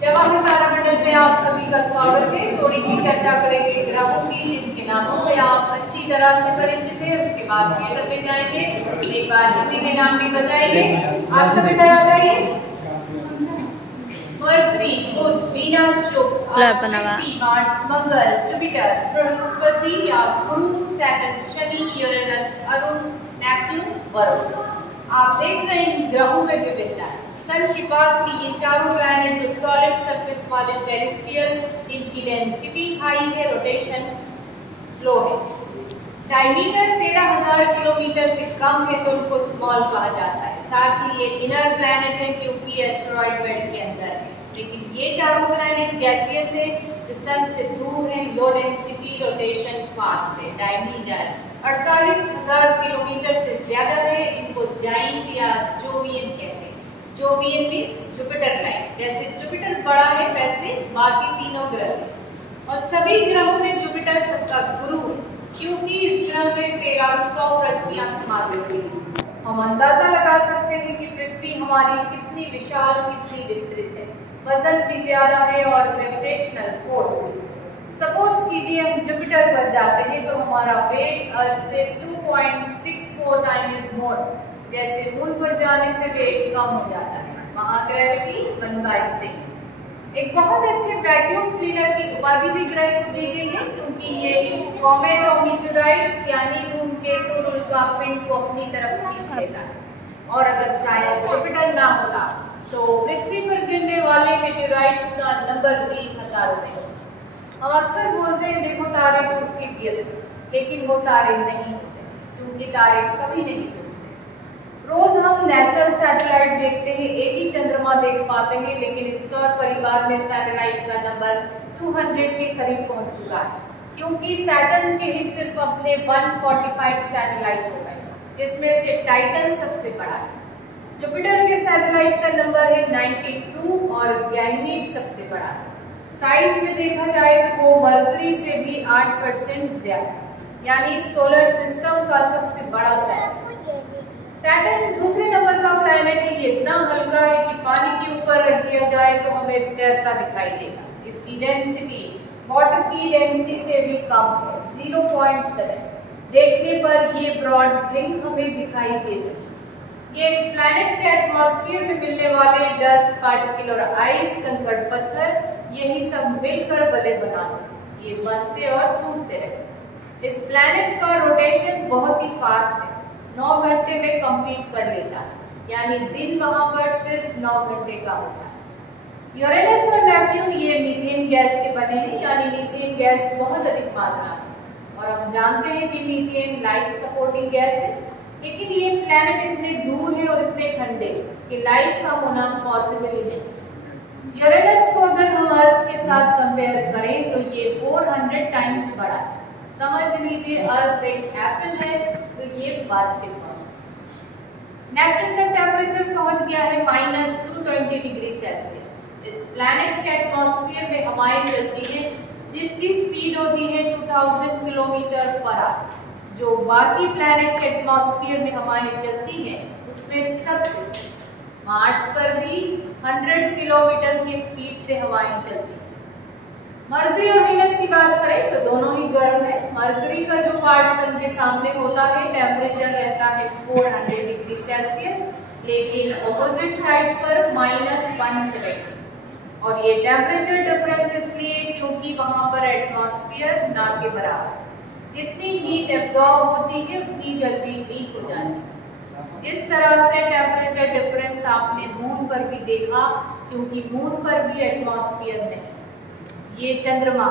जवाहर तारामंडल में आप सभी का स्वागत है। थोड़ी सी चर्चा करेंगे ग्रहों की जिनके नामों से आप अच्छी तरह से परिचित है। उसके बाद थिएटर में जाएंगे, एक बार हिंदी में नाम भी बताएंगे। आप सभी तैयार आइए। मरकरी, बुध, वीनस, शुक्र, मार्स, मंगल, जुपिटर, बृहस्पति या गुरु, Saturn, Shani, Uranus, Arun, Neptune, Varun. आप देख रहे हैं ग्रहों में विविधता है। सन के पास की ये चारों प्लैनेट जो सॉलिड सरफेस वाले टेरेस्ट्रियल, इनकी डेंसिटी हाई है, रोटेशन स्लो है। डायमीटर 13,000 किलोमीटर से कम है तो उनको स्मॉल कहा जाता है। साथ ही ये इनर प्लैनेट है क्योंकि एस्टेरॉइड बेल्ट के अंदर है। लेकिन ये चारों प्लैनेट गैसियस है जो सन से दूर है, लो डेंसिटी, रोटेशन फास्ट है। डायमीटर 48,000 किलोमीटर से ज्यादा है। इनको जाइंट या जोवियन कहते हैं। Jovian means Jupiter type. जैसे जुपिटर बड़ा है वैसे बाकी तीनों ग्रह हैं और सभी ग्रहों में जुपिटर सबका गुरु है क्योंकि इस ग्रह में 1300 पृथ्वियां समासित हैं। हम अंदाजा लगा सकते हैं कि पृथ्वी हमारी कितनी विशाल, कितनी विस्तृत है। वजन भी ज्यादा है और ग्रेविटेशनल फोर्स है। सपोज कीजिए हम जुपिटर पर जाते हैं तो हमारा वेट अर्थ से 2.64 टाइम्स मोर। जैसे मून पर जाने से वेट कम हो जाता है, वहाँ ग्रेविटी 1/6। एक बहुत अच्छे वैक्यूम क्लीनर की उपाधि भी ग्रह को दी गई है क्योंकि ये कॉमेट और मीटेराइट्स यानी धूमकेतु और उल्कापिंड को अपनी तरफ खींच लेता है। और अगर शायद जुपिटर ना होता तो पृथ्वी पर गिरने वाले मीटेराइट्स का नंबर भी हजारों में होता। हम अक्सर बोलते हैं देखो तारे टूट के गिरते, लेकिन वो तारे नहीं होते क्योंकि तारे कभी नहीं टूटते। रोज हम नेचुरल सैटेलाइट देखते हैं, एक ही चंद्रमा देख पाते हैं, लेकिन इस सौर परिवार में सैटेलाइट का नंबर 200 के करीब पहुंच चुका है क्योंकि सैटर्न के ही सिर्फ अपने 145 सैटेलाइट हो गए, जिसमें से टाइटन सबसे बड़ा है। जुपिटर के सैटेलाइट का नंबर है 92 और गैनीमेड सबसे बड़ा है। साइज में देखा जाए तो वो मरकरी से भी 8% ज्यादा, यानी सोलर सिस्टम का सबसे बड़ा सैटेलाइट। सैटर्न दूसरे नंबर का प्लैनेट है। ये इतना हल्का है कि पानी के ऊपर रख दिया जाए तो हमें तैरता दिखाई देगा। इसकी डेंसिटी वाटर की डेंसिटी से भी कम है, 0.7। देखने पर ये ब्रॉड रिंग हमें दिखाई दे सकती है। ये इस प्लैनेट के एटमॉस्फेयर में मिलने वाले डस्ट पार्टिकल और आइस, कंकड़ पत्थर, यही सब मिलकर बले बनाते, ये बनते और टूटते रहते। इस प्लैनेट का रोटेशन बहुत ही फास्ट है, 9 घंटे में कंप्लीट कर लेता है, यानी दिन वहां पर सिर्फ 9 घंटे का होता है। यूरेनस और नेपच्यून ये मीथेन गैस के बने हैं, यानी मीथेन गैस बहुत अधिक मात्रा में। और हम जानते हैं कि मीथेन लाइफ सपोर्टिंग गैस है, लेकिन ये प्लैनेट इतने दूर है और इतने ठंडे कि लाइफ का होना पॉसिबल ही नहीं। यूरेनस को अगर हम अर्थ के साथ कंपेयर करें तो ये 400 टाइम्स बड़ा है। समझ लीजिए अर्थ एक एप्पल है तो ये बास्केट बॉल। नेपच्यून का टेम्परेचर पहुंच गया है -220 डिग्री सेल्सियस। इस प्लैनेट के एटमॉस्फेयर में हवाएं चलती हैं जिसकी स्पीड होती है 2000 किलोमीटर पर आवर। जो बाकी प्लैनेट के एटमॉस्फेयर में हवाएं चलती हैं उसमें सबसे मार्स पर भी 100 किलोमीटर की स्पीड से हवाएं चलती हैं। मरकरी और वीनस की बात करें तो दोनों ही गर्म है। मरकरी का जो पार्ट सन के सामने होता है टेम्परेचर रहता है 400 डिग्री सेल्सियस, लेकिन ऑपोजिट साइड पर -170। और ये टेम्परेचर डिफरेंस इसलिए क्योंकि वहां पर एटमॉस्फेयर ना के बराबर। जितनी हीट एब्जॉर्ब होती है उतनी जल्दी लीक हो जाती है। जिस तरह से टेम्परेचर डिफरेंस आपने मून पर भी देखा, क्योंकि मून पर भी एटमॉस्फेयर नहीं। ये चंद्रमा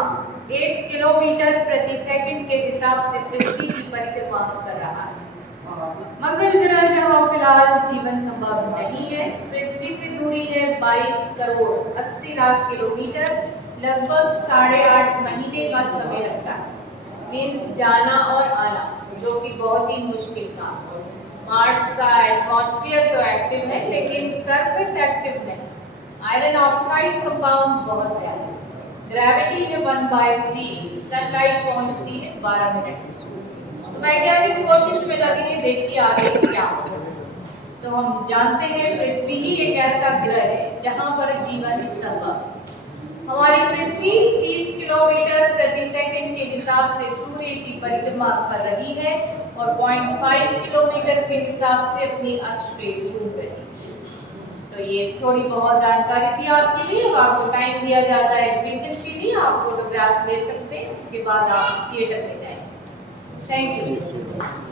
1 किलोमीटर प्रति सेकंड के हिसाब से पृथ्वी की परिक्रमा कर रहा है। मंगल ग्रह जहाँ फिलहाल जीवन संभव नहीं है, पृथ्वी से दूरी है 22 करोड़ 80 लाख किलोमीटर, लगभग 8.5 महीने का समय लगता है मीन्स जाना और आना, जो कि बहुत ही मुश्किल काम। मार्स का एटमॉस्फेयर तो एक्टिव है लेकिन सरफेस एक्टिव नहीं। आयरन ऑक्साइड कंपाउंड बहुत ज्यादा, ग्रेविटी है 1/3, सनलाइट पहुंचती है 12 मिनट। तो वैज्ञानिक कोशिश में लगे हैं, देखिए आगे क्या होगा। तो हम जानते हैं पृथ्वी ही एक ऐसा ग्रह है जहां पर जीवन संभव। हमारी पृथ्वी 30 किलोमीटर प्रति सेकंड के हिसाब से सूर्य की परिक्रमा कर रही है और 0.5 किलोमीटर के हिसाब से अपनी अक्ष पे घूम रही है। तो ये थोड़ी बहुत जानकारी थी आपके लिए। आपको टाइम दिया जाता है एडमिशन के लिए, आप फोटोग्राफ ले सकते हैं, उसके बाद आप थिएटर में जाएंगे। Thank you.